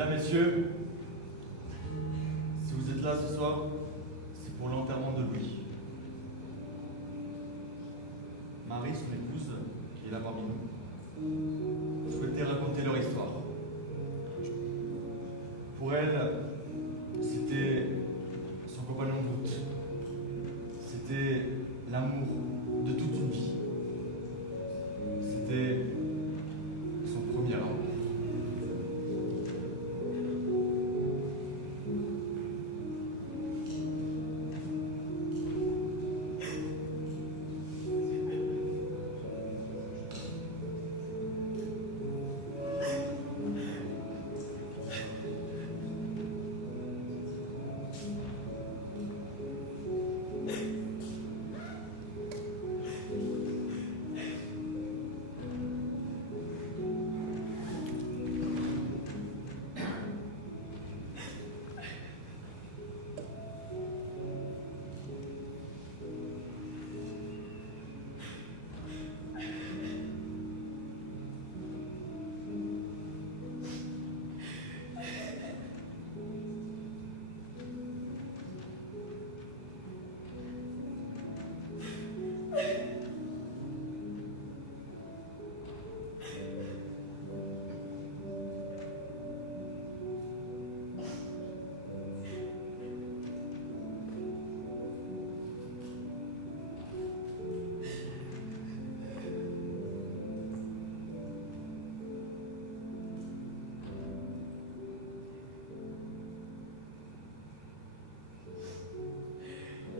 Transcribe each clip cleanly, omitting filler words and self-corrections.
Mesdames, Messieurs, si vous êtes là ce soir, c'est pour l'enterrement de Louis. Marie, son épouse, qui est là parmi nous, souhaitait raconter leur histoire. Pour elle, c'était son compagnon de route. C'était l'amour de toute une vie. C'était son premier amour.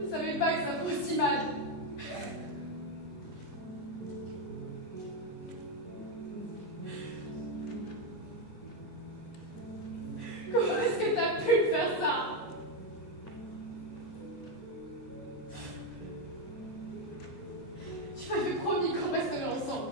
Je savais pas que ça ferait aussi mal. Comment est-ce que t'as pu me faire ça? Tu m'avais promis qu'on resterait ensemble.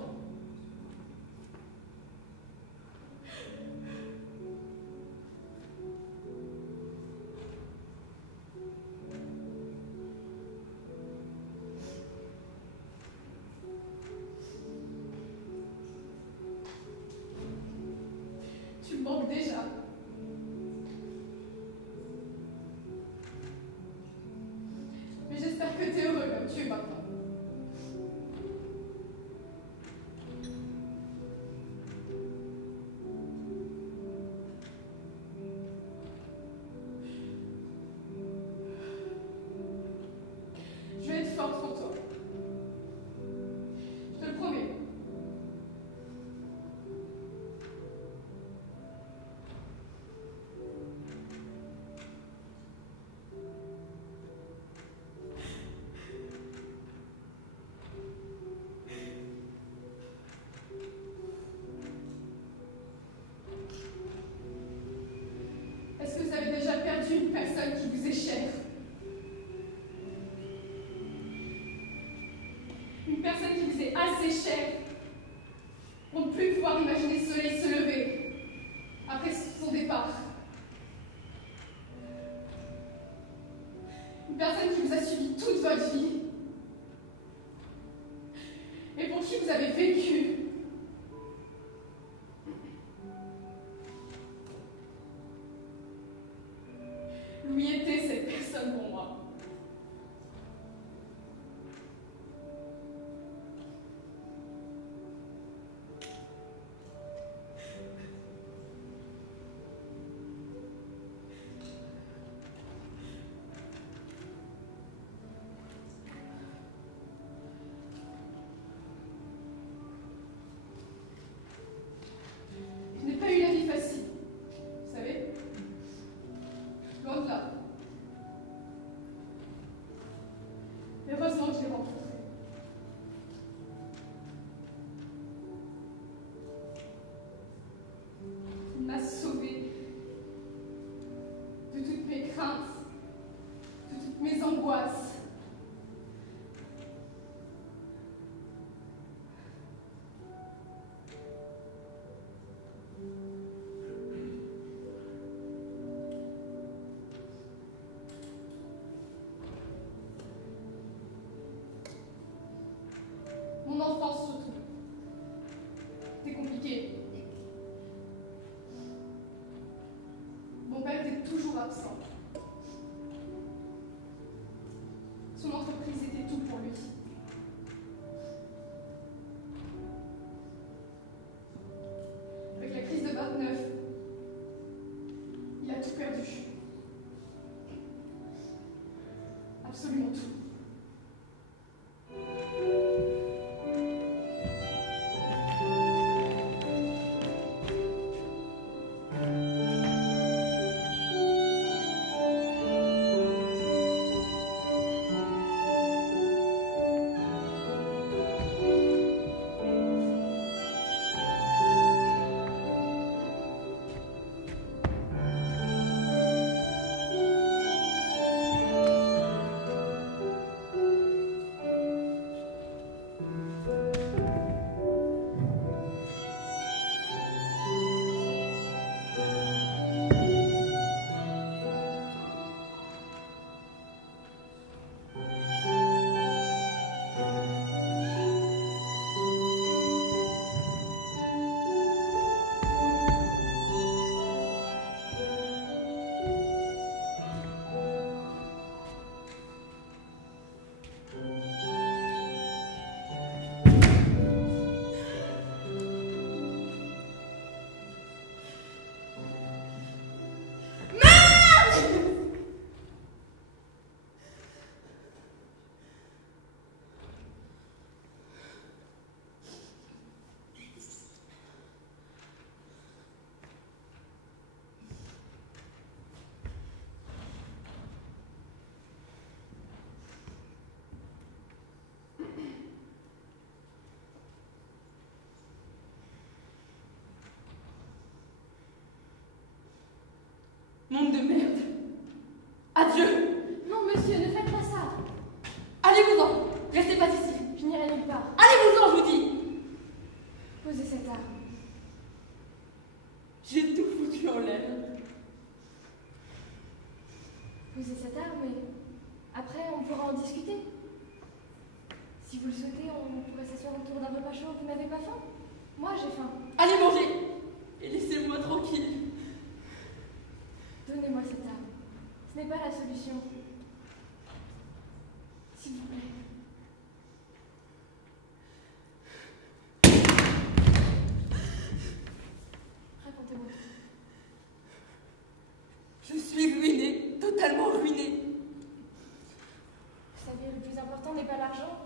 Tu me manques déjà. Mais j'espère que t'es heureux comme tu es maintenant. Je vais être forte pour toi. Je te le promets. Est-ce que vous avez déjà perdu une personne qui vous est chère? Une personne qui vous est assez chère pour ne plus pouvoir imaginer le soleil se lever après son départ. Une personne qui vous a suivi toute votre vie et pour qui vous avez vécu. Louis était cette personne pour moi. absent. Son entreprise était tout pour lui. Avec la crise de 29, il a tout perdu. Absolument tout. Monde de merde. Adieu. Non, monsieur, ne faites pas ça. Allez-vous-en. Restez pas ici. Je n'irai nulle part. Allez-vous-en, je vous dis. Posez cette arme. J'ai tout foutu en l'air. Posez cette arme et après, on pourra en discuter. Si vous le souhaitez, on pourrait s'asseoir autour d'un repas chaud. Vous n'avez pas faim? Moi, j'ai faim. Allez manger. Et laissez-moi tranquille. Donnez-moi cette arme. Ce n'est pas la solution. S'il vous plaît. Racontez-moi tout. Je suis ruinée. Totalement ruinée. Vous savez, le plus important n'est pas l'argent.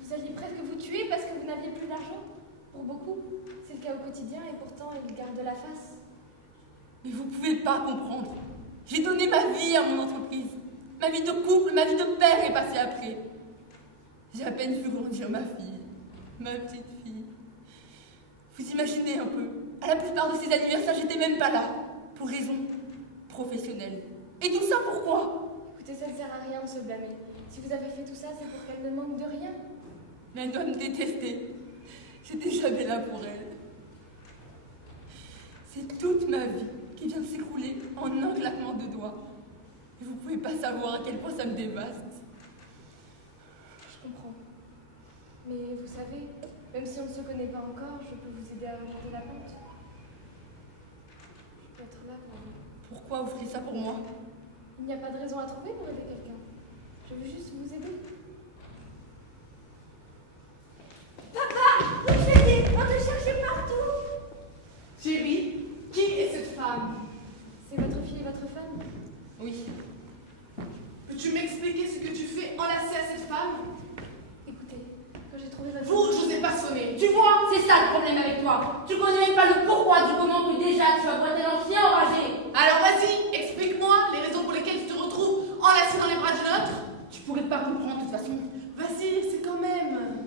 Vous alliez presque vous tuer parce que vous n'aviez plus d'argent. Pour beaucoup, c'est le cas au quotidien et pourtant, ils gardent la face. Mais vous pouvez pas comprendre. J'ai donné ma vie à mon entreprise. Ma vie de couple, ma vie de père est passée après. J'ai à peine vu grandir ma fille, ma petite fille. Vous imaginez un peu, à la plupart de ses anniversaires, j'étais même pas là, pour raisons professionnelles. Et tout ça pourquoi? Écoutez, ça ne sert à rien de se blâmer. Si vous avez fait tout ça, c'est pour qu'elle ne manque de rien. Mais elle doit me détester. J'étais jamais là pour elle. C'est toute ma vie qui vient de s'écrouler en un claquement de doigts. Et vous pouvez pas savoir à quel point ça me dévaste. Je comprends. Mais vous savez, même si on ne se connaît pas encore, je peux vous aider à remonter la pente. Je peux être là pour vous. Pourquoi vous faites ça pour moi? Il n'y a pas de raison à trouver pour aider quelqu'un. Je veux juste vous aider. Papa, vous aidez, on te cherche partout. Chérie, qui est cette femme? C'est votre fille et votre femme? Oui. Peux-tu m'expliquer ce que tu fais enlacée à cette femme? Écoutez, quand j'ai trouvé votre... Vous, je vous ai pas sonné. Tu vois, c'est ça le problème avec toi. Tu connais même pas le pourquoi du comment que déjà tu as boité dans le chien enragé. Alors vas-y, explique-moi les raisons pour lesquelles tu te retrouves enlacée dans les bras de l'autre. Tu pourrais pas comprendre de toute façon. Vas-y, c'est quand même.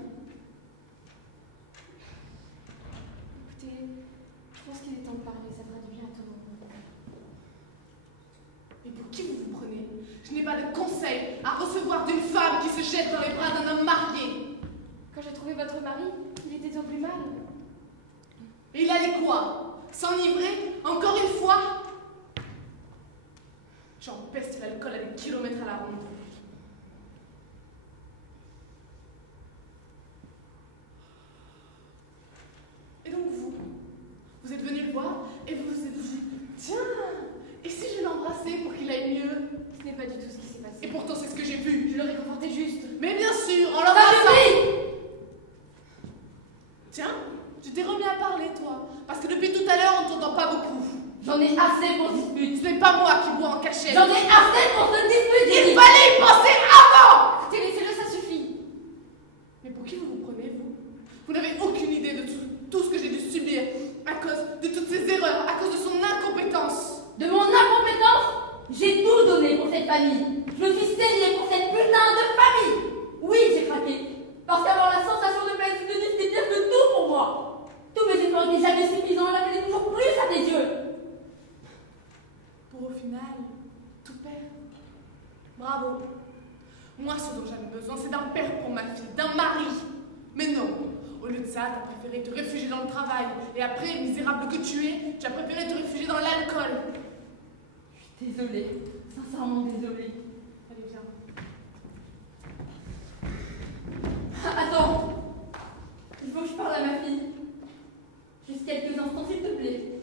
Écoutez, je pense qu'il est temps de parler, ça fera du bien à tout le monde. Mais pour qui vous vous prenez? Je n'ai pas de conseil à recevoir d'une femme qui se jette dans les bras d'un homme marié. Quand j'ai trouvé votre mari, il était au plus mal. Et il allait quoi? S'enivrer? Encore une fois? J'en peste l'alcool à des kilomètres à la ronde. Et donc vous êtes venu le voir et vous vous êtes dit, tiens, et si je l'embrassais? Tiens, tu t'es remis à parler, toi. Parce que depuis tout à l'heure, on t'entend pas beaucoup. J'en ai assez pour dispute. Ce n'est pas moi qui bois en cachette. J'en ai assez pour se disputer. Il fallait y penser avant. Écoutez, laissez-le, ça suffit. Mais pour qui vous vous prenez, vous? Vous n'avez aucune idée de tout ce que j'ai dû subir à cause de toutes ces erreurs, à cause de son incompétence. De mon incompétence, j'ai tout donné pour cette famille. Je me suis saignée pour cette putain de famille. Oui, j'ai craqué. Parce qu'avoir la sensation de plaisir c'était pire que tout pour moi. Tous mes efforts n'étaient jamais suffisants, il en fallait toujours plus à tes yeux. Pour au final, tout perdre. Bravo. Moi, ce dont j'avais besoin, c'est d'un père pour ma fille, d'un mari. Mais non. Au lieu de ça, t'as préféré te réfugier dans le travail. Et après, misérable que tu es, tu as préféré te réfugier dans l'alcool. Je suis désolée. Sincèrement désolée. Allez, viens. Attends. Il faut que je parle à ma fille. Juste quelques instants, s'il te plaît.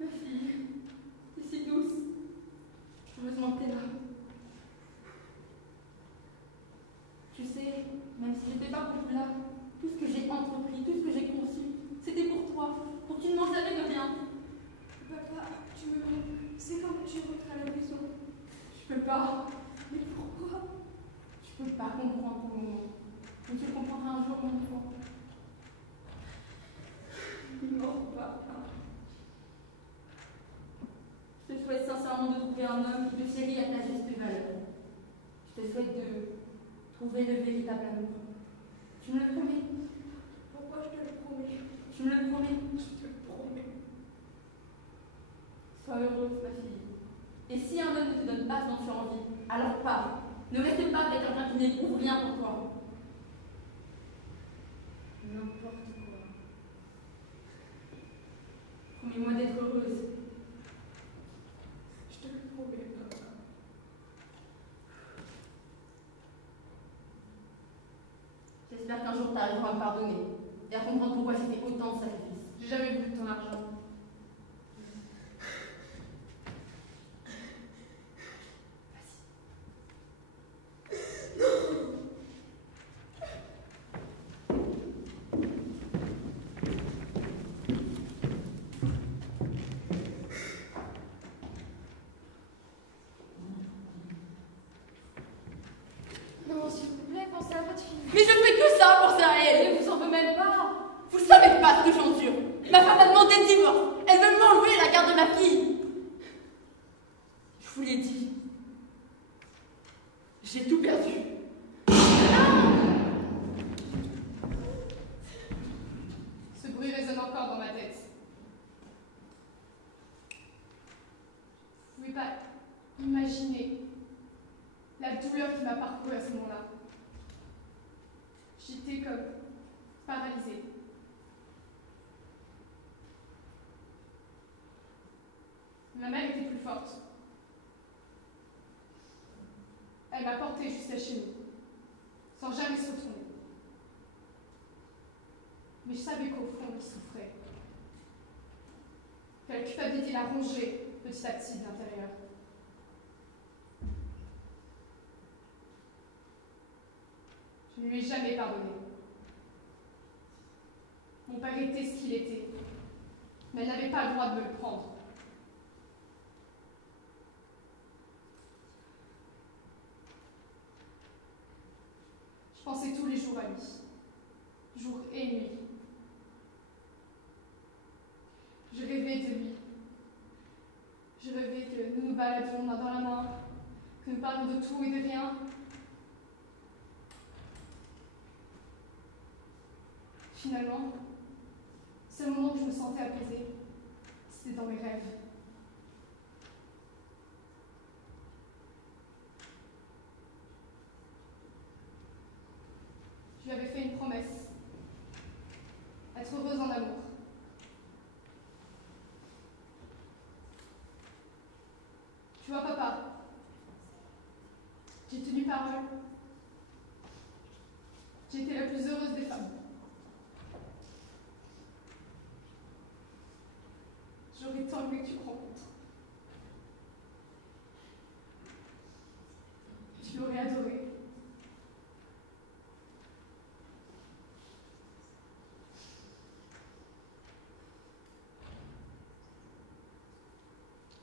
Ma fille, t'es si douce. Heureusement que t'es là. Tu sais, même si j'étais pas pour là, tout ce que j'ai entrepris, tout ce que j'ai conçu, c'était pour toi, pour que tu ne manges jamais de rien. Papa, tu me manques. C'est quand tu rentres à la maison. Je peux pas. Mais pourquoi? Je peux pas comprendre pour le moment. Mais tu le comprendras un jour, mon enfant. Non, papa. Je te souhaite sincèrement de trouver un homme qui te chérit à ta juste valeur. Je te souhaite de trouver le véritable amour. Tu me le promets? Pourquoi je te le promets? Tu me le promets? Je te le promets. Sois heureuse, ma fille. Et si un homme ne te donne pas ce dont tu as envie, alors pars. Ne reste pas avec quelqu'un qui n'éprouve rien pour toi. N'importe quoi. Promets-moi d'être heureuse. Je te le promets, papa. J'espère qu'un jour tu arriveras à me pardonner et à comprendre pourquoi j'ai fait autant de sacrifices. J'ai jamais voulu ton argent. Non, s'il vous plaît, pensez à votre fille. Mais je fais que ça pour ça à elle. Et vous en veux même pas. Vous savez pas ce que j'endure. Ma femme a demandé le divorce. Elle veut m'enlever la garde de ma fille. Je vous l'ai dit. J'ai tout perdu. Ce bruit résonne encore dans ma tête. Vous pouvez pas imaginer la douleur qui m'a parcourue à ce moment-là. J'étais comme paralysée. Ma mère était plus forte. Elle m'a portée jusqu'à chez nous, sans jamais se retourner. Mais je savais qu'au fond, il souffrait. Que la culpabilité la rongeait petit à petit de l'intérieur. Je ne lui ai jamais pardonné. Mon père était ce qu'il était, mais elle n'avait pas le droit de me le prendre. Je pensais tous les jours à lui, jour et nuit. Je rêvais de lui. Je rêvais que nous nous baladions main dans la main, que nous parlions de tout et de rien. Finalement, c'est le moment où je me sentais apaisée. C'était dans mes rêves. Je lui avais fait une promesse. Être heureuse en amour. Tu vois, papa, j'ai tenu parole. J'ai été la plus heureuse des femmes. J'aurais tant aimé que tu me rencontres. t'aurais adoré.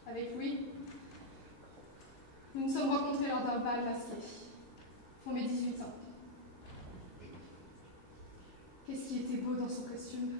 Avec Louis, nous nous sommes rencontrés lors d'un bal masqué, pour mes 18 ans. Qu'est-ce qui était beau dans son costume?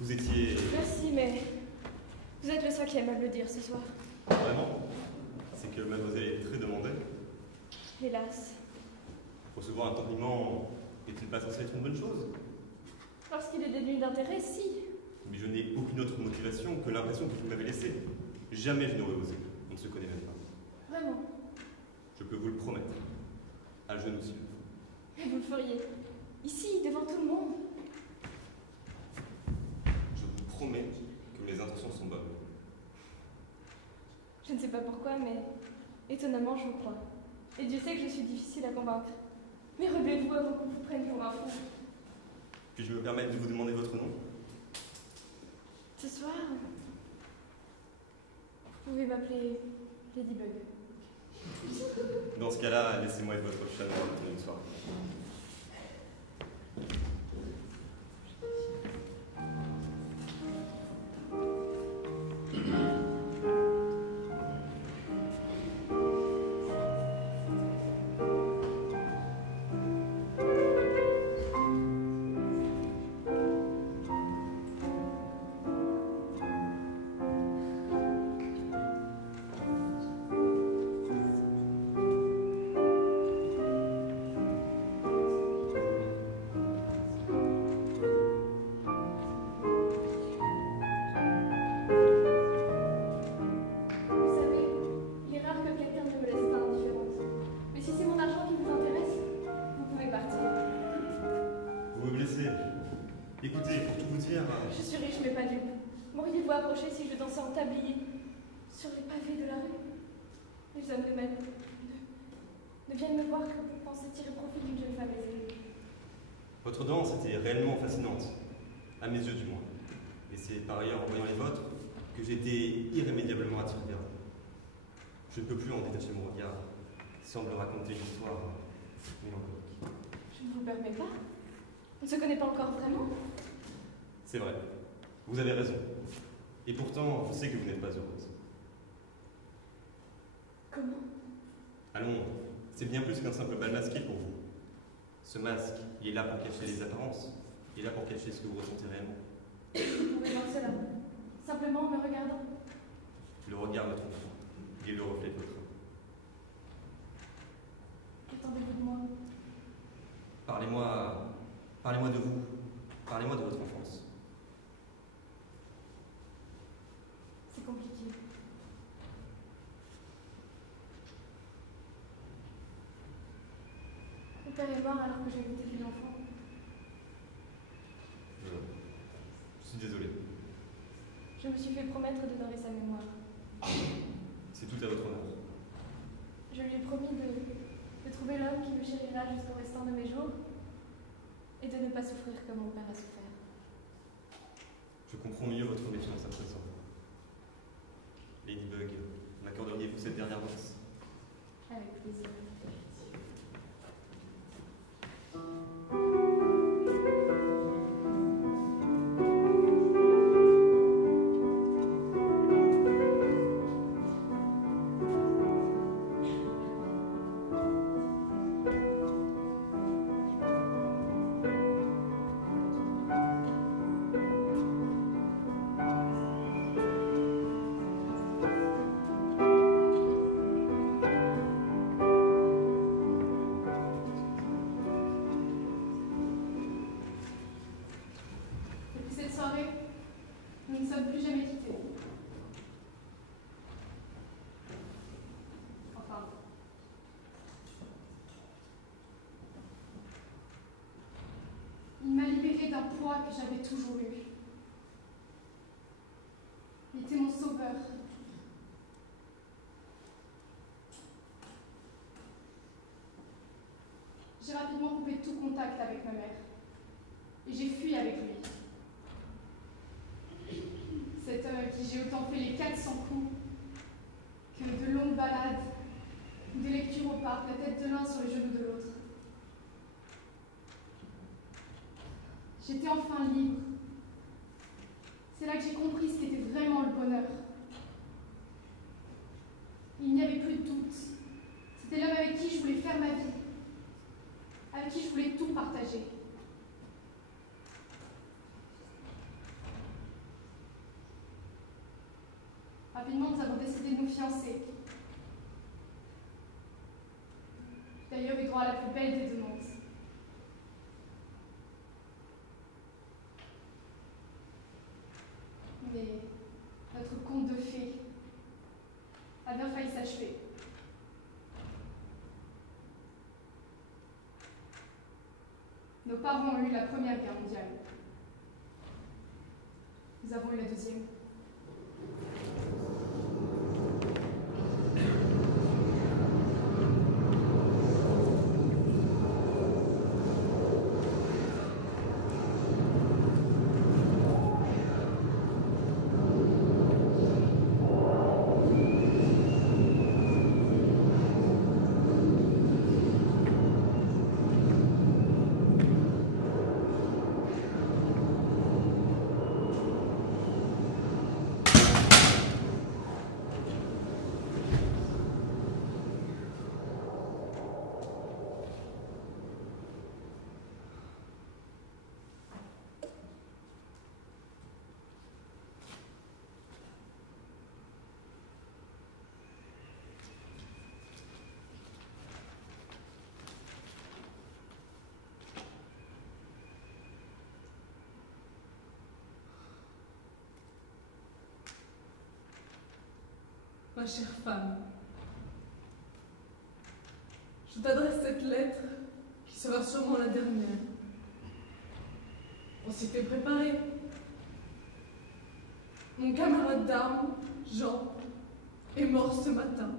Vous étiez... Merci, mais vous êtes le seul qui aime à me le dire ce soir. Vraiment? C'est que mademoiselle est très demandée. Hélas. Recevoir un compliment est-il pas censé être une bonne chose? Lorsqu'il est dénué d'intérêt, si. Mais je n'ai aucune autre motivation que l'impression que vous m'avez laissée. Jamais je n'aurais osé. On ne se connaît même pas. Vraiment. Je peux vous le promettre. À genoux s'il le faut. Mais vous le feriez. Ici, devant tout le monde. Je vous promets que mes intentions sont bonnes. Je ne sais pas pourquoi, mais étonnamment, je vous crois. Et Dieu sait que je suis difficile à convaincre. Mais relevez-vous avant qu'on vous prenne pour un fou. Puis-je me permettre de vous demander votre nom? Ce soir, vous pouvez m'appeler Ladybug. Dans ce cas-là, laissez-moi être votre chat pour une soirée. Écoutez, pour tout vous dire... Je suis riche, mais pas dupe. M'auriez-vous approché si je dansais en tablier sur les pavés de la rue? Les hommes de même ne viennent me voir que pour penser tirer profit d'une jeune femme aisée. Votre danse était réellement fascinante, à mes yeux du moins. Et c'est par ailleurs en voyant les vôtres que j'ai été irrémédiablement attiré vers vous. Je ne peux plus en détacher mon regard, qui semble raconter une histoire mélancolique. Je ne vous permets pas. On ne se connaît pas encore vraiment. C'est vrai, vous avez raison. Et pourtant, je sais que vous n'êtes pas heureuse. Comment? Allons, c'est bien plus qu'un simple bal masqué pour vous. Ce masque, il est là pour cacher les apparences. Il est là pour cacher ce que vous ressentez réellement. Vous pouvez voir cela, simplement en me regardant. Le regard me trompe. Il est le reflet de votre âme. Qu'attendez-vous de moi? Parlez-moi de vous. Parlez-moi de votre enfance. C'est compliqué. Mon père est mort alors que j'avais été qu'une enfant. Je suis désolé. Je me suis fait promettre d'honorer sa mémoire. C'est tout à votre honneur. Je lui ai promis de trouver l'homme qui me chérira jusqu'au restant de mes jours et de ne pas souffrir comme mon père a souffert. Je comprends mieux votre méfiance à présent. Ladybug, m'accorderiez-vous cette dernière danse? Avec plaisir. Nous ne sommes plus jamais quittés. Enfin. Il m'a libérée d'un poids que j'avais toujours eu. Il était mon sauveur. J'ai rapidement coupé tout contact avec ma mère. Et j'ai fui avec lui. Cet homme avec qui j'ai autant fait les 400 coups que de longues balades ou des lectures au parc, la tête de l'un sur les genoux de l'autre. J'étais enfin libre. C'est là que j'ai compris ce qu'était vraiment le bonheur. Il n'y avait plus de doute. C'était l'homme avec qui je voulais faire ma vie, avec qui je voulais tout partager. Rapidement, nous avons décidé de nous fiancer. J'ai d'ailleurs eu droit à la plus belle des demandes. Mais notre conte de fées a bien failli s'achever. Nos parents ont eu la Première Guerre mondiale. Nous avons eu la Deuxième. Ma chère femme, je t'adresse cette lettre qui sera sûrement la dernière. On s'était préparé. Mon camarade d'armes, Jean, est mort ce matin.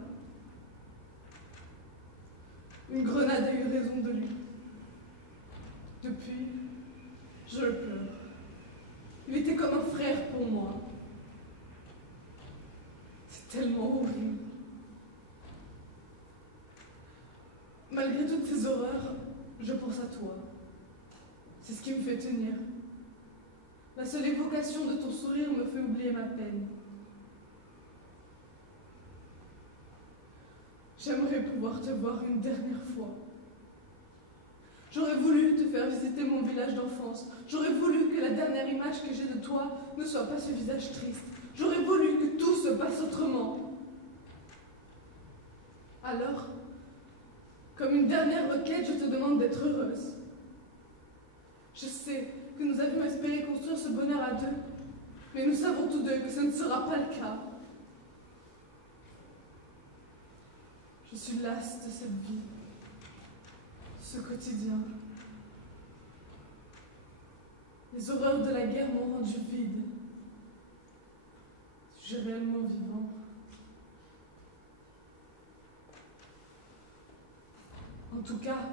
Une grenade a eu raison de lui. Depuis, je le pleure. Il était comme un frère pour moi. Tellement horrible. Malgré toutes ces horreurs, je pense à toi. C'est ce qui me fait tenir. La seule évocation de ton sourire me fait oublier ma peine. J'aimerais pouvoir te voir une dernière fois. J'aurais voulu te faire visiter mon village d'enfance. J'aurais voulu que la dernière image que j'ai de toi ne soit pas ce visage triste. J'aurais voulu que tout se passe autrement. Alors, comme une dernière requête, je te demande d'être heureuse. Je sais que nous avions espéré construire ce bonheur à deux, mais nous savons tous deux que ce ne sera pas le cas. Je suis lasse de cette vie, de ce quotidien. Les horreurs de la guerre m'ont rendu vide. Suis-je réellement vivant? En tout cas,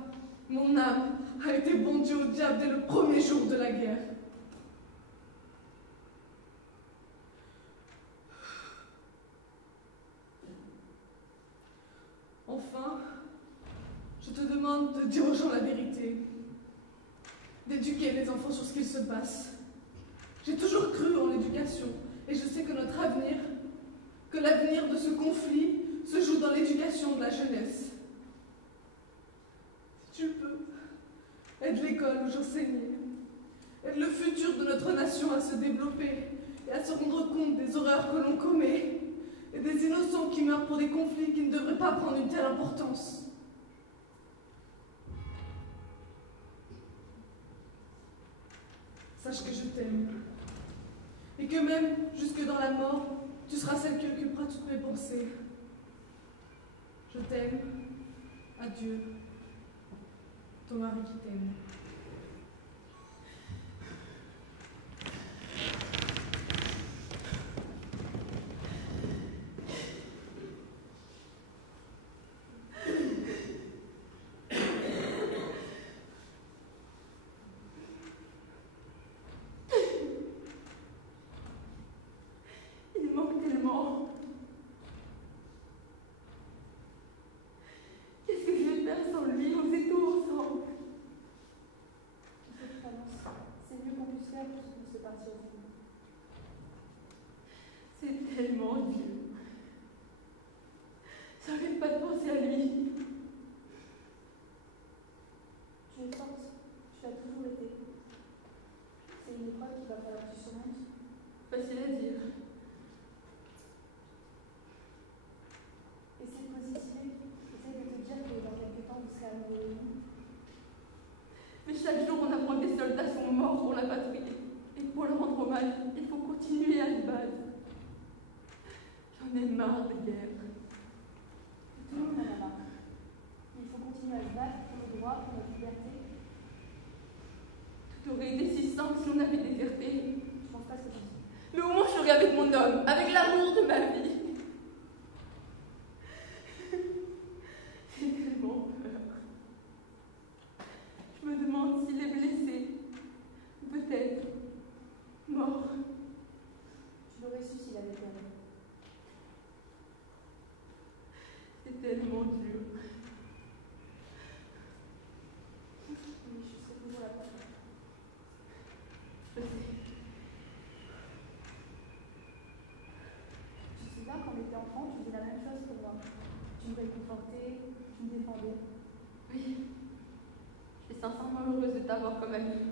mon âme a été bondue au diable dès le premier jour de la guerre. Enfin, je te demande de dire aux gens la vérité, d'éduquer les enfants sur ce qu'il se passe. J'ai toujours cru en l'éducation, et je sais que notre avenir, que l'avenir de ce conflit se joue dans l'éducation de la jeunesse. Si tu le peux, aide l'école où j'enseignais, aide le futur de notre nation à se développer et à se rendre compte des horreurs que l'on commet, et des innocents qui meurent pour des conflits qui ne devraient pas prendre une telle importance. Sache que je t'aime, et que même jusque dans la mort, tu seras celle qui occupera toutes mes pensées. Je t'aime. Adieu. Ton mari qui t'aime. C'est tellement dur. J'arrive pas de penser à lui. Tu es forte, tu l'as toujours été. C'est une épreuve qu'il va falloir que tu surmontes. Facile à dire. Essaie de positiver, essaie de te dire que dans quelques temps vous serez amoureux de nous. Mais chaque jour on apprend que des soldats sont morts pour la patrie. Et pour leur rendre hommage, il faut continuer à se battre. J'en ai marre de guerre. Tout le monde en a marre. Il faut continuer à se battre pour nos droits, pour notre liberté. Tout aurait été si simple si on avait déserté. Je pense pas ce que tu dis. Mais au moins je serais avec mon homme, avec l'amour de ma vie. J'ai tellement peur. Je me demande s'il est blessé. Peut-être. Mort. Tu l'aurais su s'il avait perdu. C'est tellement dur. Oui, je serai toujours là pour toi. Je sais. Tu te souviens quand on était enfant, tu faisais la même chose pour moi. Tu me réconfortais, tu me défendais. Oui. Je suis sincèrement heureuse de t'avoir comme amie.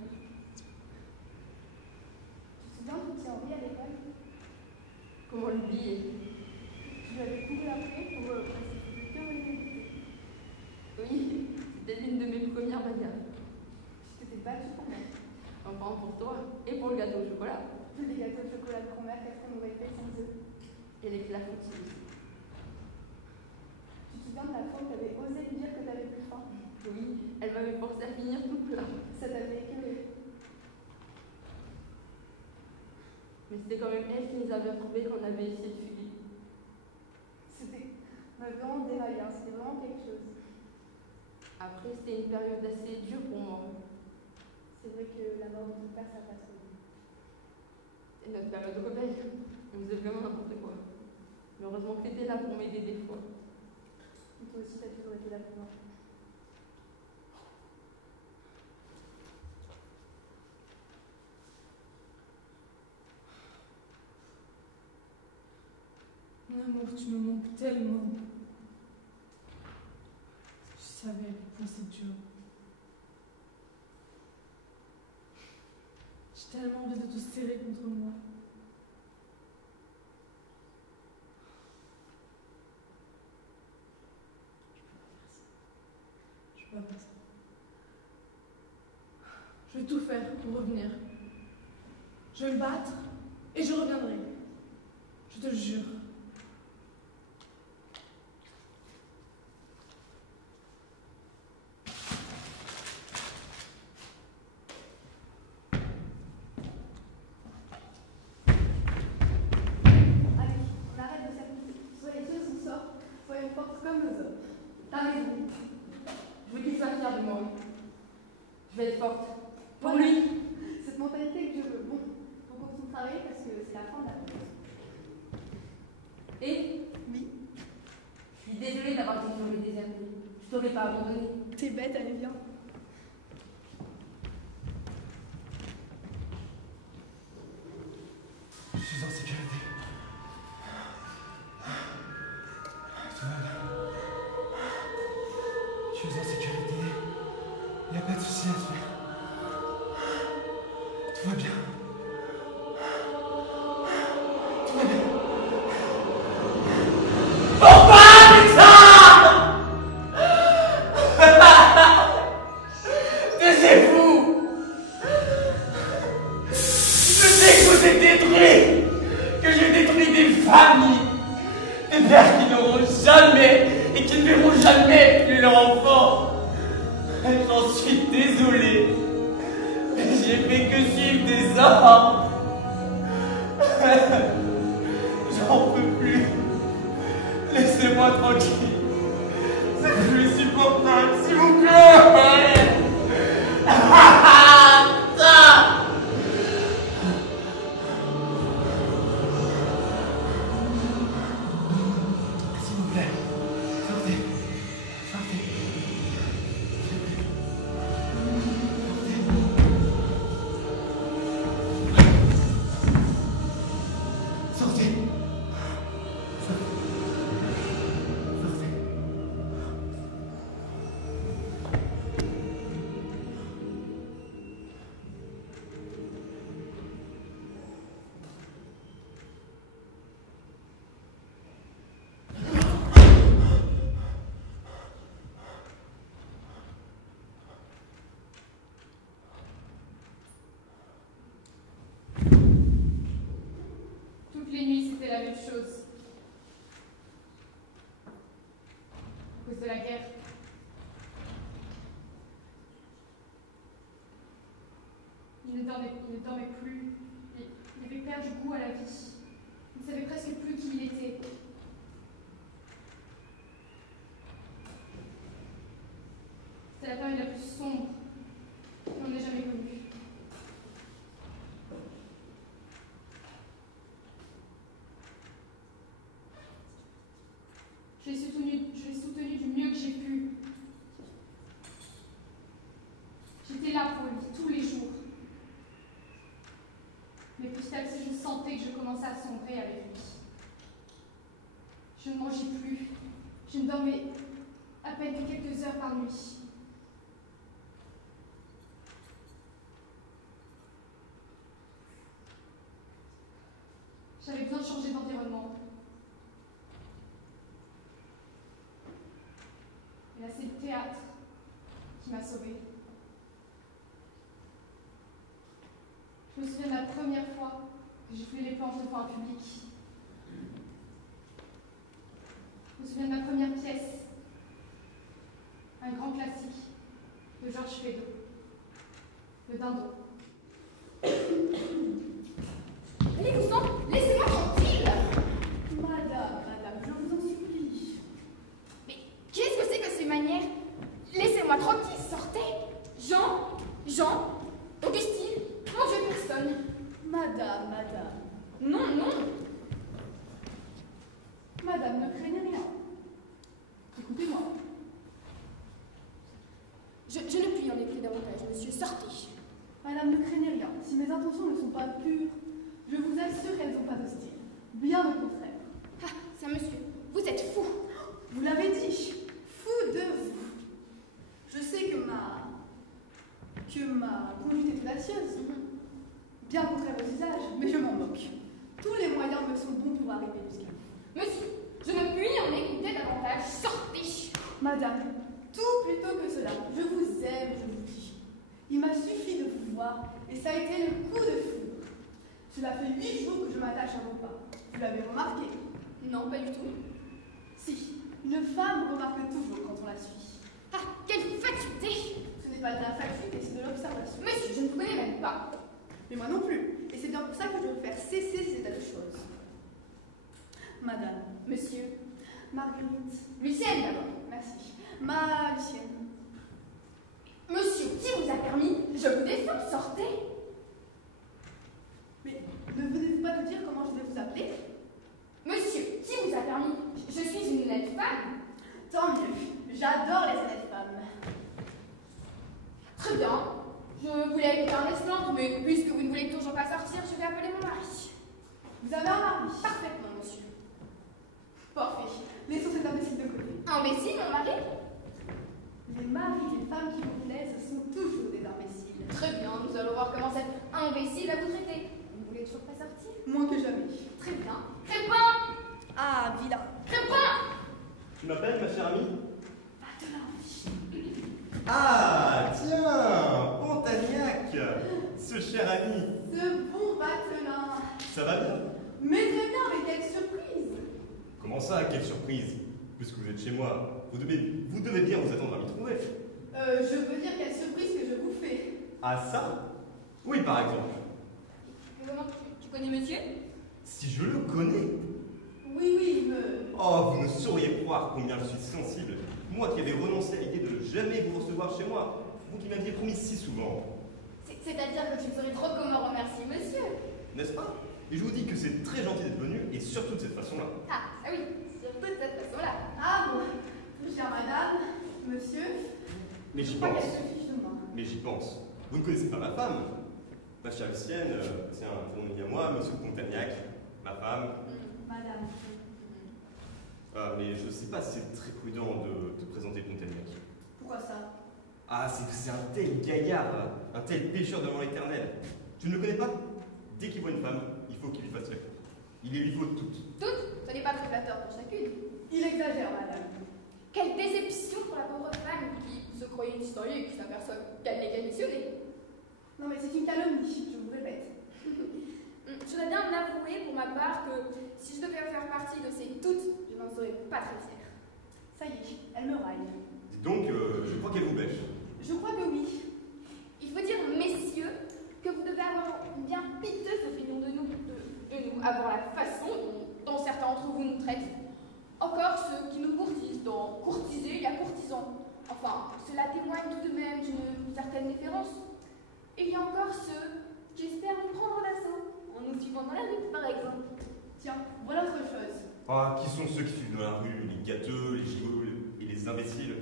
Tu te souviens de Thierry à l'école? Comment l'oublier? Tu lui avais couru après pour passer plus de cœur et Oui, c'était l'une de mes premières bagarres. tu t'étais battue pour moi. Enfin pour toi et pour le gâteau au chocolat. Les gâteaux de chocolat de grand-mère qu'elle m'aurait fait sans eux. Et les clafoutis. Tu te souviens de la fois où tu avais osé lui dire que tu avais plus faim? Oui, elle m'avait forcé à finir tout plat. Ça t'avait écœuré. Mais c'était quand même elle qui nous avait retrouvés quand on avait essayé de fuir. C'était vraiment déraillé, hein. C'était vraiment quelque chose. Après, c'était une période assez dure pour moi. C'est vrai que la mort de ton père, ça passe trop vite. Et notre période rebelle, on faisait vraiment n'importe quoi. Mais heureusement que t'étais là pour m'aider des fois. Et toi aussi, t'as toujours été là pour moi. Mon amour, tu me manques tellement. savais à quel point c'est dur. J'ai tellement envie de te serrer contre moi. Je peux pas faire ça. Je vais tout faire pour revenir. Je vais me battre et je reviendrai. Je te le jure. Comme nos hommes. T'as raison. Je veux qu'il soit fier de moi. Je vais être forte. Pour Voilà. lui. Cette mentalité que je veux. Bon, on continue de travailler parce que c'est la fin de la pause. Et oui. Je suis désolée d'avoir été sur le déserté. Je t'aurais pas abandonné. T'es bête, allez bien. Je suis en sécurité. Tout va bien. Je suis en sécurité. Il n'y a pas de souci à se faire. Tout va bien. Tout va bien. Taisez-vous! Je sais que vous êtes détruits! Que j'ai détruit des familles! Des pères qui n'auront jamais et qui ne verront jamais plus leur enfant! J'en suis désolé! Mais j'ai fait que suivre des ordres! J'en peux plus! Laissez-moi tranquille! C'est plus supportable, s'il vous plaît! S'il vous plaît, sortez. Sortez. Sortez. Toutes les nuits, c'était la même chose. À cause de la guerre. Il ne dormait plus. Il avait perdu goût à la vie. Il ne savait presque plus qui il était. C'était la période la plus sombre qu'on ait jamais connue. Je l'ai soutenu du mieux que j'ai pu. J'étais là pour lui tous les jours. Mais petit à petit, je sentais que je commençais à sombrer avec lui. Je ne mangeais plus. Je ne dormais à peine que quelques heures par nuit. J'avais besoin de changer d'environnement. Et là, c'est le théâtre qui m'a sauvée. Je me souviens de la première fois que j'ai fait les planches devant un public. Je me souviens de ma première pièce, un grand classique de Georges Feydeau, Le Dindon. Allez-vous-en, laissez-moi tranquille. Madame, je vous en supplie. Mais qu'est-ce que c'est que ces manières? Laissez-moi tranquille, sortez. Jean, Augustine, mon Dieu, personne. Madame. Non. Madame, ne craignez rien. Écoutez-moi. Je ne puis en écrire davantage, monsieur, sortez. Madame, ne craignez rien. Si mes intentions ne sont pas pures, je vous assure qu'elles n'ont pas de style. Bien au contraire. Ah, ça, monsieur, vous êtes fou. Vous l'avez dit, fou de vous. Madame, tout plutôt que cela. Je vous aime, je vous dis. Il m'a suffi de vous voir, et ça a été le coup de foudre. Cela fait 8 jours que je m'attache à vos pas. Vous l'avez remarqué? Non, pas du tout. Si, une femme remarque toujours quand on la suit. Ah, quelle fatuité! Ce n'est pas de la fatuité, c'est de l'observation. Monsieur, je ne vous connais même pas. Mais moi non plus. Et c'est bien pour ça que je veux faire cesser cet état de choses. Madame, Monsieur. Marguerite. Lucienne, d'abord. Merci. Ma Lucienne. Monsieur, qui vous a permis? Je vous défends, sortez. Mais ne venez-vous pas nous dire comment je vais vous appeler? Monsieur, qui vous a permis? Je suis une honnête femme. Tant mieux. J'adore les honnêtes femmes. Très bien. Je voulais être un esclave, mais puisque vous ne voulez toujours pas sortir, je vais appeler mon mari. Vous avez un mari? Parfaitement, monsieur. Parfait. Laissons cet imbécile de côté. Imbécile, mon mari? Les maris des femmes qui vous plaisent sont toujours des imbéciles. Très bien, nous allons voir comment cet imbécile va vous traiter. Vous ne voulez toujours pas sortir? Moins que jamais. Très bien. Crépin! Ah, vilain. Crépin! Tu m'appelles, ma chère amie? Patelin. Ah, tiens, Pontagnac, ce cher ami. Ce bon Patelin. Ça va bien? Mais très bien, mais quelle surprise. Comment ça, quelle surprise? Puisque vous êtes chez moi, vous devez bien vous attendre à m'y trouver. Je veux dire quelle surprise que je vous fais. Ah ça? Oui, par exemple. Comment tu connais monsieur? Si je le connais. Oui, Oh, vous ne sauriez croire combien je suis sensible. Moi qui avais renoncé à l'idée de jamais vous recevoir chez moi. Vous qui m'aviez promis si souvent. C'est-à-dire que tu ne saurais trop comment remercier monsieur. N'est-ce pas? Et je vous dis que c'est très gentil d'être venu, et surtout de cette façon-là. Ah oui, surtout de cette façon-là. Ah bon. Chère madame, monsieur. Mais Je j'y crois pense. qu'elle se fiche de moi. Mais j'y pense. Vous ne connaissez pas ma femme. Ma chère Lucienne, c'est un bon ami à moi, monsieur Pontagnac, ma femme. Madame. Mais je ne sais pas si c'est très prudent de présenter Pontagnac. Pourquoi ça? Ah, c'est que c'est un tel gaillard, un tel pécheur devant l'éternel. Tu ne le connais pas? Dès qu'il voit une femme, il faut qu'il lui fasse la cour. Il les lui faut toutes. Toutes? Ce n'est pas très flatteur pour chacune. Il exagère, madame. Quelle déception pour la pauvre femme qui se croyait distinguée et qui s'aperçoit qu'elle n'est qu'additionnée. Non mais c'est une calomnie, je vous répète. Je dois bien avouer pour ma part que si je devais faire partie de ces toutes, je n'en serais pas très fière. Ça y est, elle me raille. Dites donc, je crois qu'elle vous bêche. Je crois que oui. Il faut dire, messieurs, que vous devez avoir une bien piteuse opinion de nous, avoir la façon dont certains d'entre vous nous traitent. Encore ceux qui nous courtisent, dans courtiser, il y a courtisan. Enfin, cela témoigne tout de même d'une certaine déférence. Et il y a encore ceux qui espèrent nous prendre d'assaut, en nous suivant dans la rue, par exemple. Tiens, voilà autre chose. Ah, qui sont ceux qui suivent dans la rue? Les gâteux, les gigolos et les imbéciles.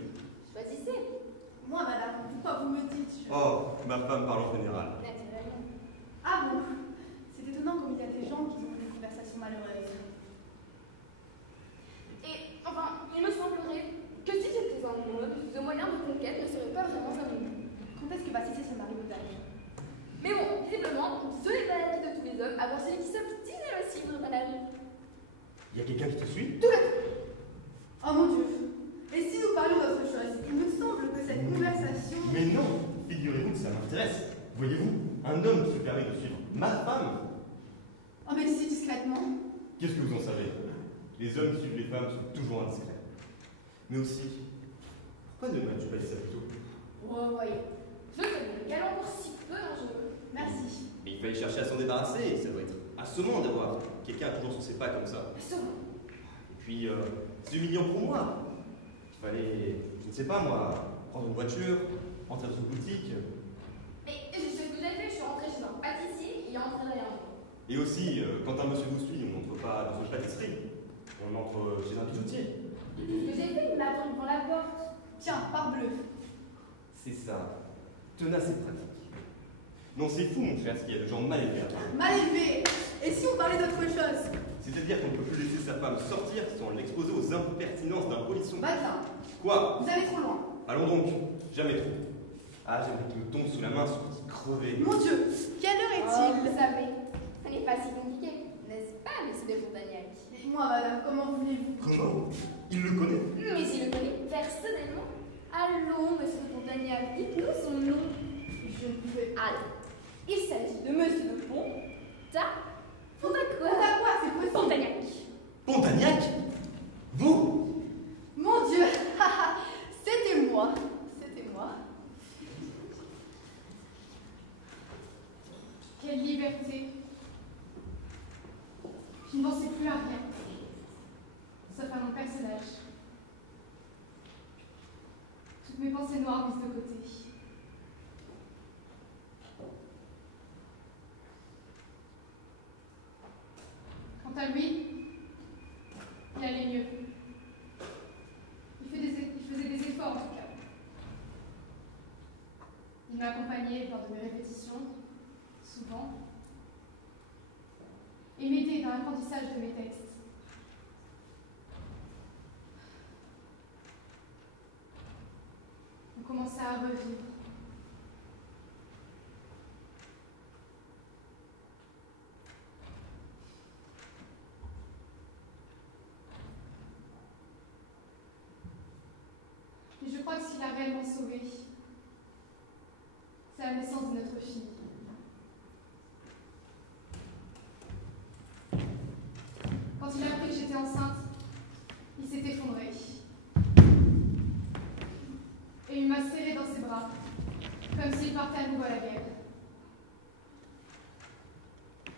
Choisissez. Moi, madame, pourquoi vous me dites Oh, ma femme parle en général. Naturellement. Ah bon. C'est étonnant comme il y a des gens qui ont des conversations malheureuses. Et enfin, il me semblerait que si j'étais un homme, ce moyen de conquête ne serait pas vraiment un homme. Quand est-ce que va cesser ce mariage? Mais bon, visiblement, ce n'est pas la vie de tous les hommes, à voir celui qui s'obstine à le suivre dans la rue. Il y a quelqu'un qui te suit? Oh mon Dieu. Et si nous parlions d'autre chose? Il me semble que cette conversation... Mais non, figurez-vous que ça m'intéresse. Voyez-vous, un homme se permet de suivre ma femme. Oh mais si discrètement. Qu'est-ce que vous en savez? Les hommes qui suivent les femmes sont toujours indiscrets. Mais aussi, pourquoi ne m'as-tu pas dit ça plus tôt? Oh, voyez. Je connais le galant pour si peu un jeu. Merci. Mais il fallait chercher à s'en débarrasser, et ça doit être assommant d'avoir quelqu'un toujours sur ses pas comme ça. Assommant. Et puis, c'est humiliant pour moi. Il fallait, je ne sais pas moi, prendre une voiture, entrer dans une boutique. Mais c'est ce que j'ai fait, je suis rentrée chez un pâtissier, il est entré derrière moi. Et aussi, quand un monsieur vous suit, on n'entre pas dans une pâtisserie, on entre chez un bijoutier. Ce que j'ai fait, il m'attend devant la porte. Tiens, parbleu. C'est ça, tenace et pratique. Non, c'est fou, mon cher, ce qu'il y a de gens mal élevés à Paris. Mal élevé. Et si on parlait d'autre chose? C'est-à-dire qu'on ne peut plus laisser sa femme sortir sans l'exposer aux impertinences d'un polisson. Bâtard. Quoi? Vous allez trop loin. Allons donc, jamais trop. Ah, j'aimerais qu'il me tombe sous la main ce petit crevé. Mon Dieu, quelle heure Oh, est-il? vous savez, ça n'est pas si compliqué, n'est-ce pas, monsieur de Fontagnac? Et moi, madame, comment voulez-vous? Comment? Il le connaît? Mais il le connaît, verse Allons, monsieur de Pontagnac, dites-nous son nom. Je ne pouvais. Alors, il s'agit de monsieur de Pontagnac. Pontagnac, c'est possible. Pontagnac. Pontagnac? Vous? Mon Dieu, c'était moi. C'était moi. Quelle liberté! Je ne pensais plus à rien, sauf à mon personnage. Toutes mes pensées noires mises de côté. Quant à lui, il allait mieux. Il faisait des efforts en tout cas. Il m'accompagnait lors de mes répétitions, souvent, et m'aider dans l'apprentissage de mes textes. On commença à revivre. Et je crois que ce qu'il a réellement sauvé, c'est la naissance de notre fille. Quand il a appris que j'étais enceinte, il s'est effondré. Et il m'a serrée dans ses bras, comme s'il partait à nouveau à la guerre.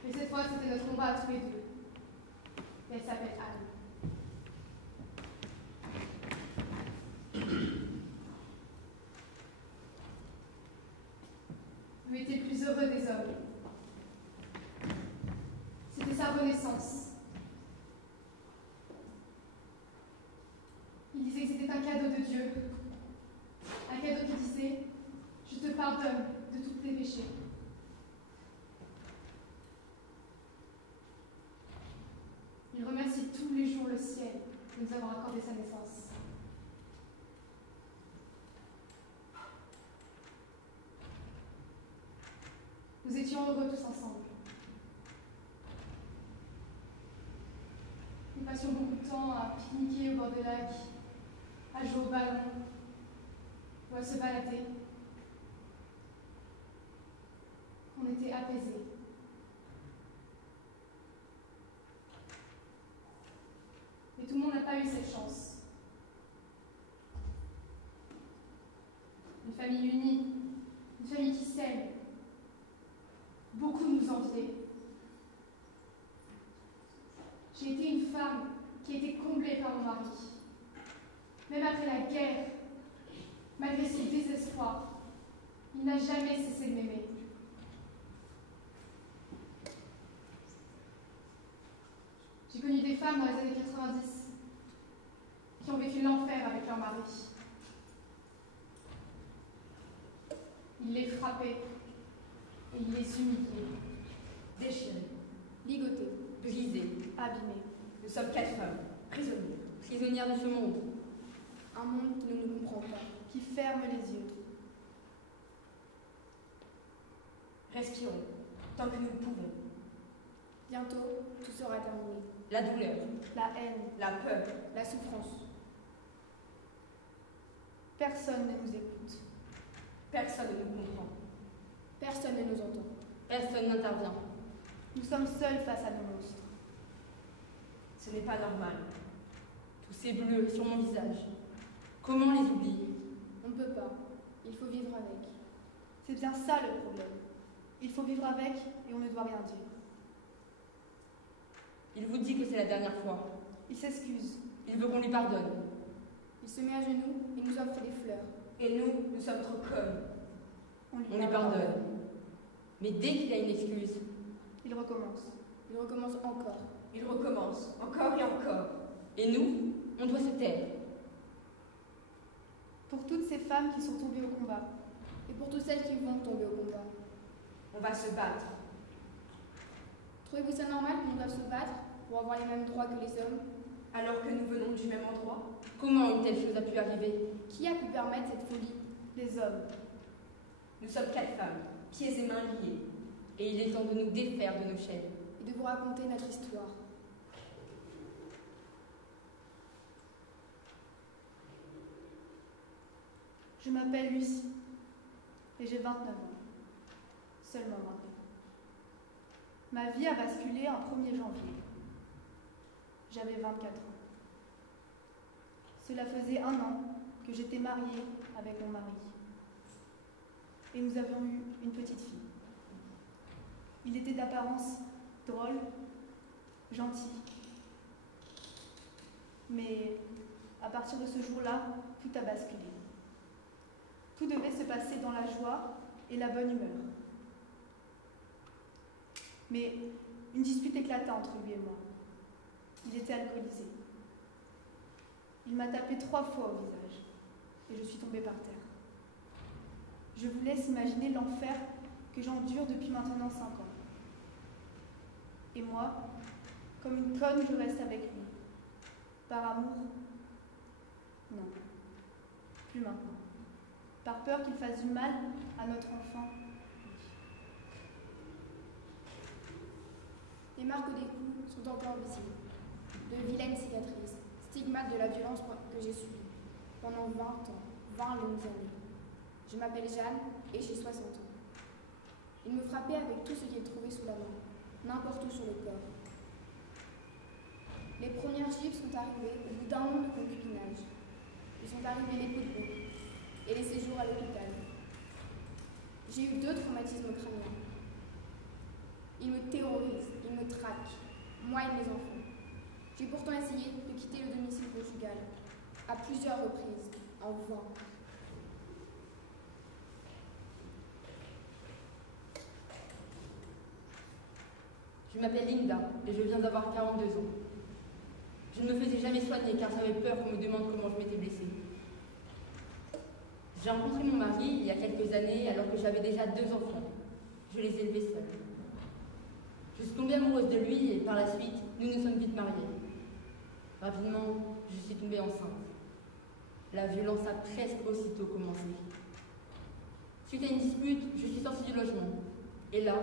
Et cette fois, c'était notre combat à tous les deux. Et elle s'appelle Anne. Lui était le plus heureux des hommes. C'était sa renaissance. Il disait que c'était un cadeau de Dieu. Un cadeau qui disait « Je te pardonne de tous tes péchés ». Il remercie tous les jours le ciel de nous avoir accordé sa naissance. Nous étions heureux tous ensemble. Nous passions beaucoup de temps à pique-niquer au bord de lac, à jouer au ballon ou à se balader. On était apaisés. Mais tout le monde n'a pas eu cette chance. Une famille unie, une famille qui s'aime. Beaucoup nous enviaient. J'ai été une femme qui a été comblée par mon mari. Même après la guerre, malgré son désespoir, il n'a jamais cessé de m'aimer. J'ai connu des femmes dans les années 90 qui ont vécu l'enfer avec leur mari. Il les frappait et il les humiliait. Déchirés, Ligoté, brisés. abîmé. Nous sommes 4 femmes, prisonnières de ce monde. Un monde qui ne nous comprend pas. Qui ferme les yeux. Respirons, tant que nous le pouvons. Bientôt, tout sera terminé. La douleur, La haine. la peur, La souffrance. Personne ne nous écoute. personne ne nous comprend. Personne ne nous entend. Personne n'intervient. Nous sommes seuls face à nos monstres. Ce n'est pas normal. Tous ces bleus sur mon visage. Comment les oublier? On ne peut pas. Il faut vivre avec. C'est bien ça le problème. Il faut vivre avec et on ne doit rien dire. Il vous dit que c'est la dernière fois. Il s'excuse. Il veut qu'on lui pardonne. Il se met à genoux et nous offre des fleurs. Et nous sommes trop connes. On On lui pardonne. Mais dès qu'il a une excuse, Il recommence. Il recommence encore. il recommence, encore et encore. Et nous, on doit se taire. Pour toutes ces femmes qui sont tombées au combat, Et pour toutes celles qui vont tomber au combat. On va se battre. Trouvez-vous ça normal qu'on doive se battre pour avoir les mêmes droits que les hommes? Alors que nous venons du même endroit? Comment une telle chose a pu arriver? Qui a pu permettre cette folie? les hommes. Nous sommes 4 femmes, pieds et mains liés. Et il est temps de nous défaire de nos chaînes. Et de vous raconter notre histoire. Je m'appelle Lucie et j'ai 29 ans. Seulement maintenant. Ma vie a basculé en 1er janvier. J'avais 24 ans. Cela faisait 1 an que j'étais mariée avec mon mari. Et nous avions eu une petite fille. Il était d'apparence drôle, gentil. Mais à partir de ce jour-là, tout a basculé. Tout devait se passer dans la joie et la bonne humeur. Mais une dispute éclata entre lui et moi. Il était alcoolisé. Il m'a tapé 3 fois au visage et je suis tombée par terre. Je vous laisse imaginer l'enfer que j'endure depuis maintenant 5 ans. Et moi, comme une conne, je reste avec lui. Par amour? Non. Plus maintenant. Par peur qu'il fasse du mal à notre enfant? Les marques des coups sont encore visibles. De vilaines cicatrices, stigmates de la violence que j'ai subie pendant 20 ans, 20 longues années. Je m'appelle Jeanne et j'ai 60 ans. Il me frappait avec tout ce qu'il trouvait sous la main, n'importe où sur le corps. Les premières gifles sont arrivées au bout d'1 an de concubinage. Ils sont arrivés les coups de boue et les séjours à l'hôpital. J'ai eu 2 traumatismes crâniens. Ils me terrorisent, ils me traquent, moi et mes enfants. J'ai pourtant essayé de quitter le domicile conjugal, à plusieurs reprises, en vain. Je m'appelle Linda et je viens d'avoir 42 ans. Je ne me faisais jamais soigner car j'avais peur qu'on me demande comment je m'étais blessée. J'ai rencontré mon mari il y a quelques années alors que j'avais déjà 2 enfants. Je les élevais seuls. Je suis tombée amoureuse de lui et par la suite, nous nous sommes vite mariés. Rapidement, je suis tombée enceinte. La violence a presque aussitôt commencé. Suite à une dispute, je suis sortie du logement. Et là,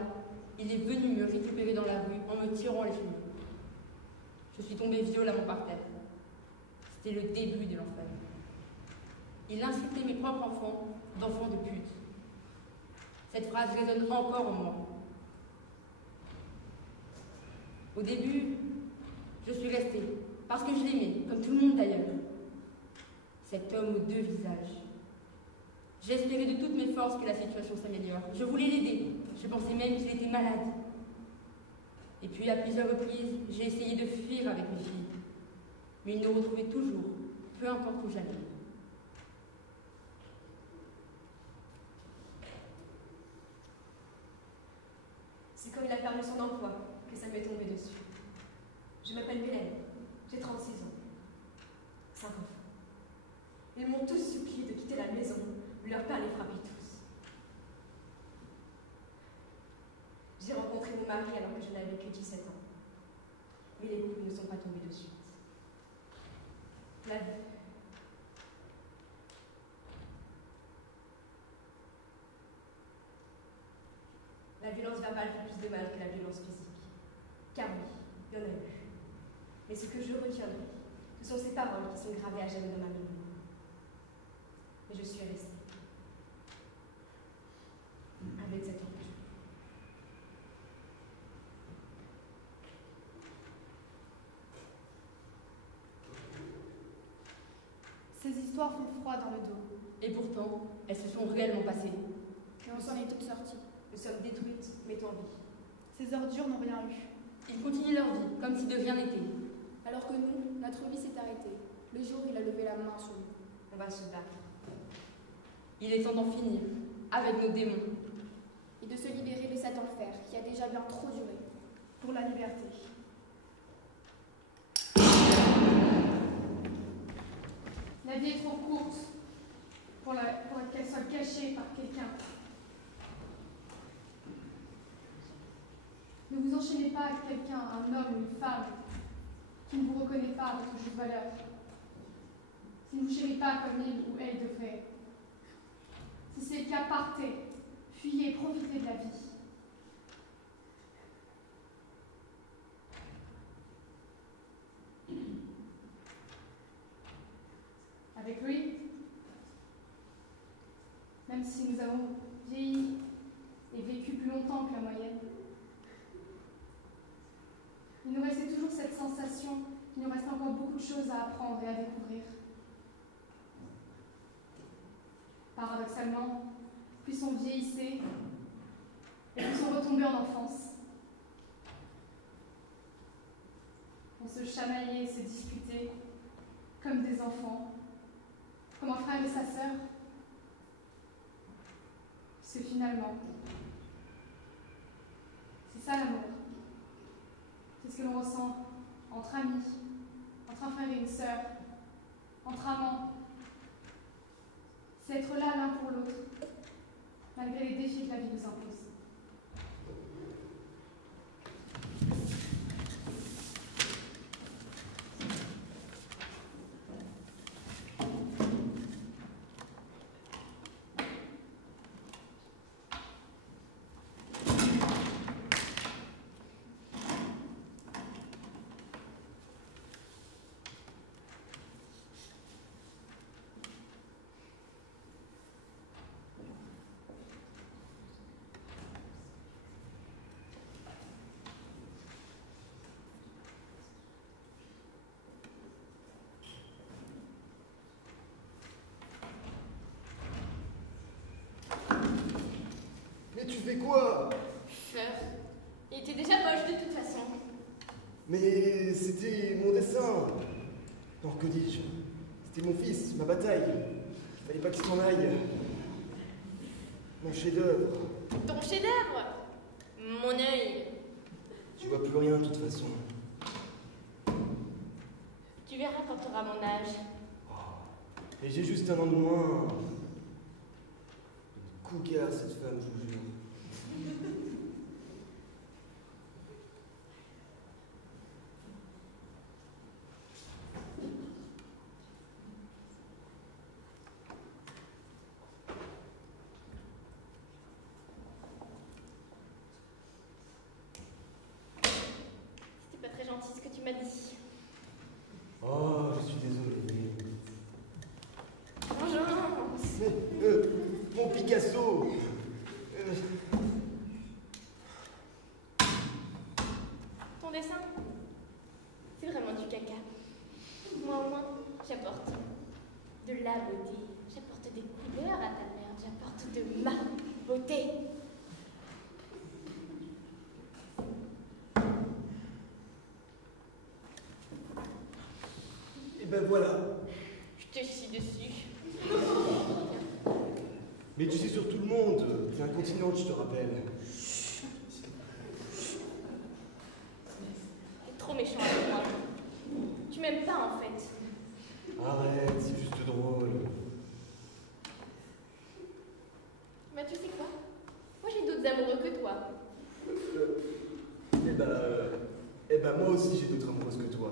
il est venu me récupérer dans la rue en me tirant les cheveux. Je suis tombée violemment par terre. C'était le début de l'enfer. Il insultait mes propres enfants d'enfants de pute. Cette phrase résonne encore en moi. Au début, je suis restée, parce que je l'aimais, comme tout le monde d'ailleurs. Cet homme aux 2 visages. J'ai espéré de toutes mes forces que la situation s'améliore. Je voulais l'aider. Je pensais même qu'il était malade. Et puis, à plusieurs reprises, j'ai essayé de fuir avec mes filles. Mais il nous retrouvait toujours, peu importe où j'allais. C'est quand il a perdu son emploi que ça m'est tombé dessus. Je m'appelle Mélène, j'ai 36 ans. 5 enfants. Ils m'ont tous supplié de quitter la maison, où leur père les frappait tous. J'ai rencontré mon mari alors que je n'avais que 17 ans. Mais les coups ne sont pas tombés de suite. La vie. La violence verbale fait plus de mal que la violence physique. Car oui, il y en a eu. Mais ce que je retiendrai, ce sont ces paroles qui sont gravées à jamais dans ma mémoire. Et je suis restée. Avec cette rupture. Ces histoires font froid dans le dos. Et pourtant, elles se sont réellement passées. Mais on s'en est toutes sorties. Nous sommes détruites, mais en vie. Ces ordures n'ont rien eu. Ils continuent leur vie, comme si de rien n'était. Alors que nous, notre vie s'est arrêtée. Le jour où il a levé la main sur nous. On va se battre. Il est temps d'en finir, avec nos démons. Et de se libérer de cet enfer qui a déjà bien trop duré. Pour la liberté. La vie est trop courte pour qu'elle soit gâchée par quelqu'un. Ne vous enchaînez pas avec quelqu'un, un homme, une femme, qui ne vous reconnaît pas à votre juste valeur. Si vous ne chérit pas comme il ou elle devrait. Si c'est le cas, partez, fuyez, profitez de la vie. Avec lui, si nous avons vieilli et vécu plus longtemps que la moyenne, il nous restait toujours cette sensation qu'il nous reste encore beaucoup de choses à apprendre et à découvrir. Paradoxalement, plus on vieillissait et plus on retombait en enfance. On se chamaillait et se disputait comme des enfants, comme un frère et sa sœur. Parce que finalement, c'est ça l'amour. C'est ce que l'on ressent entre amis, entre un frère et une sœur, entre amants. C'est être là l'un pour l'autre, malgré les défis que la vie nous impose. Mais tu fais quoi? Il était déjà moche de toute façon. Mais c'était mon dessin. Non, que dis-je? C'était mon fils, ma bataille. Fallait pas qu'il s'en aille. Mon chef-d'œuvre. Ton chef-d'œuvre? Mon œil. Tu vois plus rien de toute façon. Tu verras quand tu auras mon âge. Et j'ai juste un an de moins. Cougar, cette femme, je vous jure. C'était pas très gentil ce que tu m'as dit. Oh, je suis désolé. Vengeance. Mais, mon Picasso. Ton dessin, c'est vraiment du caca. Moi au moins, j'apporte de la beauté. J'apporte des couleurs à ta merde. J'apporte de ma beauté. Et ben voilà. Je te chie dessus. Mais tu sais sur tout le monde. T'es incontinente, je te rappelle. T'es trop méchant avec moi. Tu m'aimes pas en fait. Arrête, c'est juste drôle. Bah tu sais quoi? Moi j'ai d'autres amoureux que toi. Eh ben moi aussi j'ai d'autres amoureuses que toi.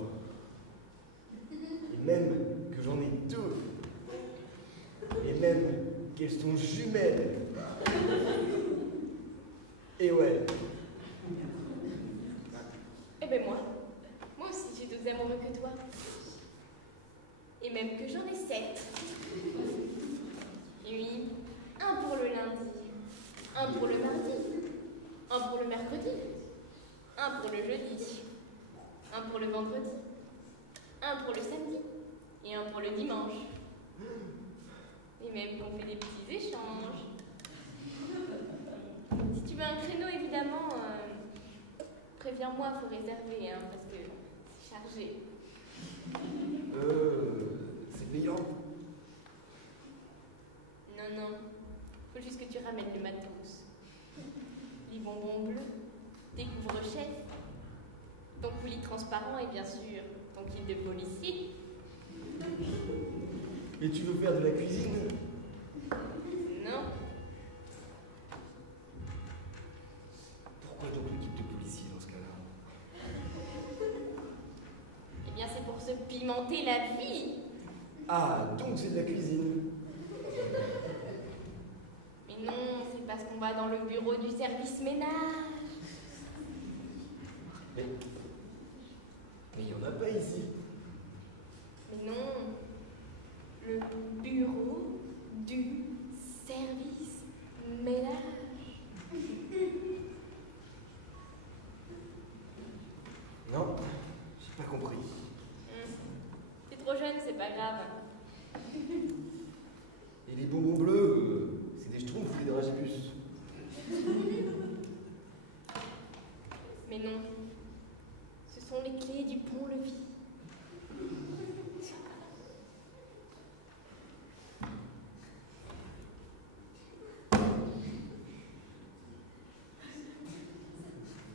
Et même que j'en ai deux. Et même qu'elles sont jumelles. Et ouais. Eh ben moi aussi j'ai d'autres amoureux que toi. Et même que j'en ai 7. Et oui, un pour le lundi, un pour le mardi, un pour le mercredi, un pour le jeudi, un pour le vendredi, un pour le samedi et un pour le dimanche. Et même qu'on fait des petits échanges. Si tu veux un créneau, évidemment, préviens-moi, faut réserver, hein, parce que c'est chargé. C'est payant. Non, faut juste que tu ramènes le matos. Les bonbons bleus, tes couvre-chefs, ton coulis transparent et bien sûr ton kit de policier. Et tu veux faire de la cuisine? Non. Pourquoi donc une équipe de policiers dans ce cas-là? Eh bien c'est pour se pimenter la vie. Ah, donc c'est de la cuisine. Mais non, c'est parce qu'on va dans le bureau du service ménage. Mais il n'y en a pas ici. Mais non, le bureau du service pas grave. Et les bonbons bleus, c'est des schtroumpfs ou des dragibus? Mais non, ce sont les clés du pont-levis.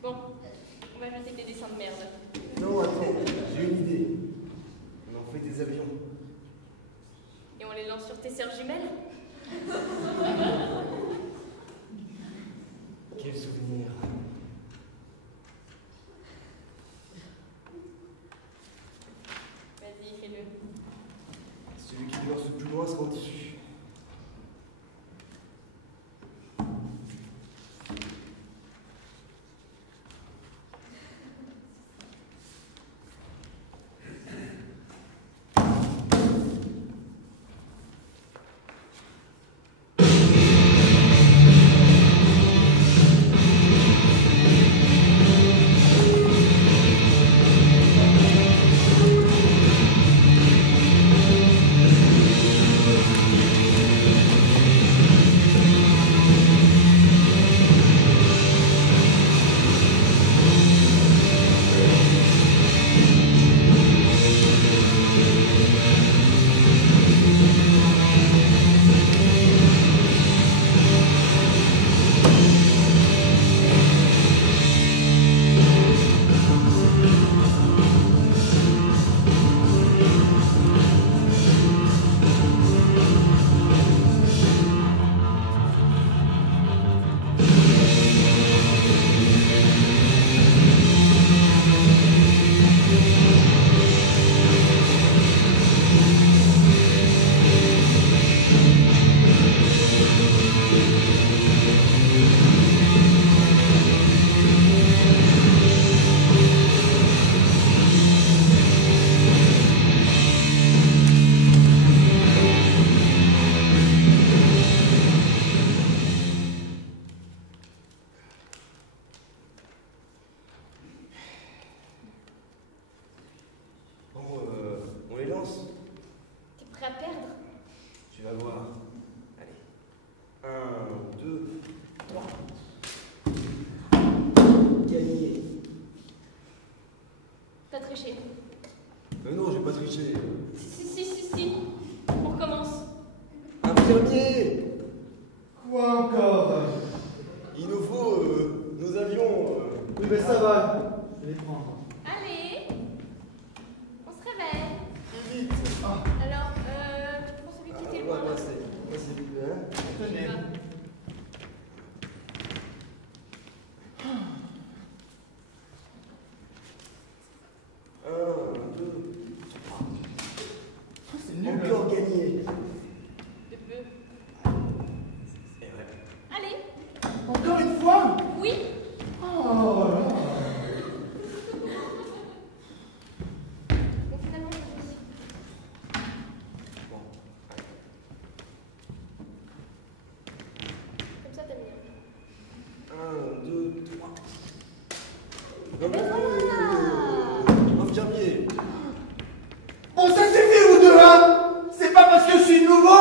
Bon, on va jeter des dessins de merde. Non, attends, j'ai une idée. On en fait des avions. Et on les lance sur tes sœurs jumelles? Quel souvenir. Vas-y, fais-le. Celui qui dure le plus loin sera au-dessus. On les lance. T'es prêt à perdre? Tu vas voir. Allez. 1, 2, 3. Gagné. T'as triché. Non, j'ai pas triché. Si. On recommence. Infirmier! Quoi encore? Il nous faut nos avions. Oui, mais ça va. Je vais les prendre. Allez, on se réveille. Plus vite. Alors, tu prends celui qui était loin. Moi, c'est lui, hein. Tenez. C'est nul. Encore gagné. De peu. C'est vrai. Allez, Encore une fois? oui. Oh là là. Bon, finalement, j'ai réussi. Bon. Comme ça, t'as mieux. 1, 2, 3. Non, Ben infirmier. Bon, ça suffit, vous deux, hein? C'est pas parce que je suis nouveau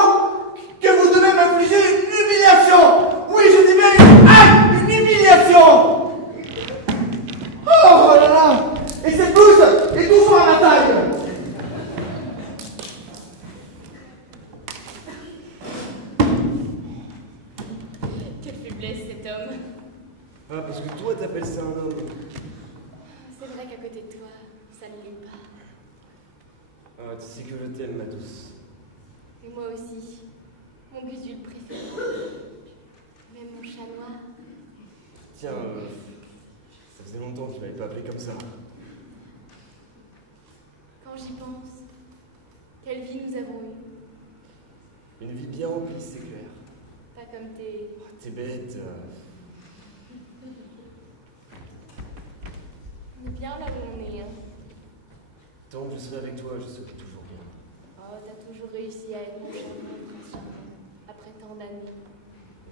que vous devez m'infliger une humiliation! Oui, je dis bien une humiliation! Oh là là! Et cette blouse est toujours à ma taille! Quelle faiblesse, cet homme. Ah, parce que toi, t'appelles ça un homme. C'est vrai qu'à côté de toi, ça ne l'est pas. Ah, tu sais que je t'aime, ma douce. Et moi aussi, mon gusule préféré. Même mon chat noir. Tiens, ça faisait longtemps qu'il m'avait pas appelé comme ça. Quand j'y pense, quelle vie nous avons eue. Une vie bien remplie, c'est clair. Pas comme tes... Oh, t'es bête. On est bien là où on est, hein. Tant que je serai avec toi, je serai toujours bien. Oh, t'as toujours réussi à être mon chat noir, prince charmant, après tant d'années.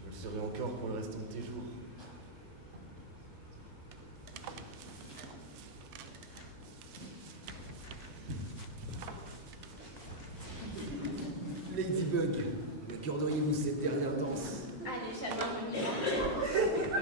Je le serai encore pour le restant de tes jours. Ladybug, m'accorderiez-vous cette dernière danse? Allez, Chalmin, je m'y rends.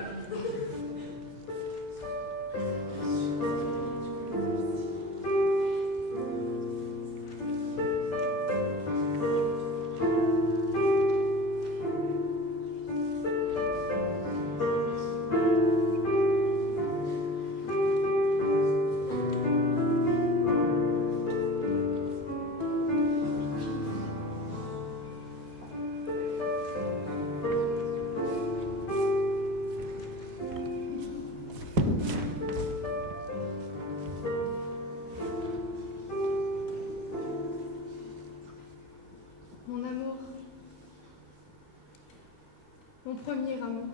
Mon amour, mon premier amour.